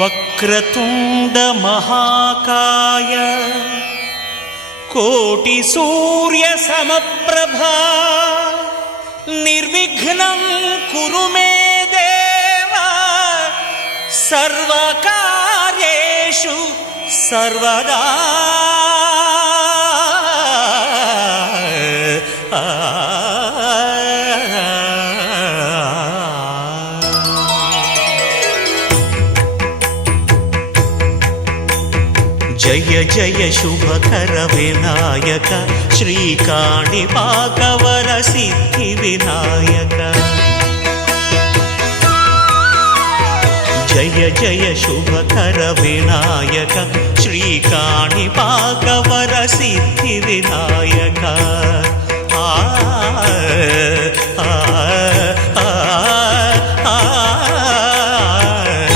వక్రతుండ మహాకాయ కోటి సూర్య సమప్రభా నిర్విఘ్నం కురు మే దేవ సర్వకార్యేషు సర్వదా. జయ జయ శుభకర వినాయక శ్రీకాణిపాకవర సిద్ధి వినాయక. జయ జయ శుభకర వినాయక శ్రీకాణిపాకవర సిద్ధి వినాయక. ఆ ఆ ఆ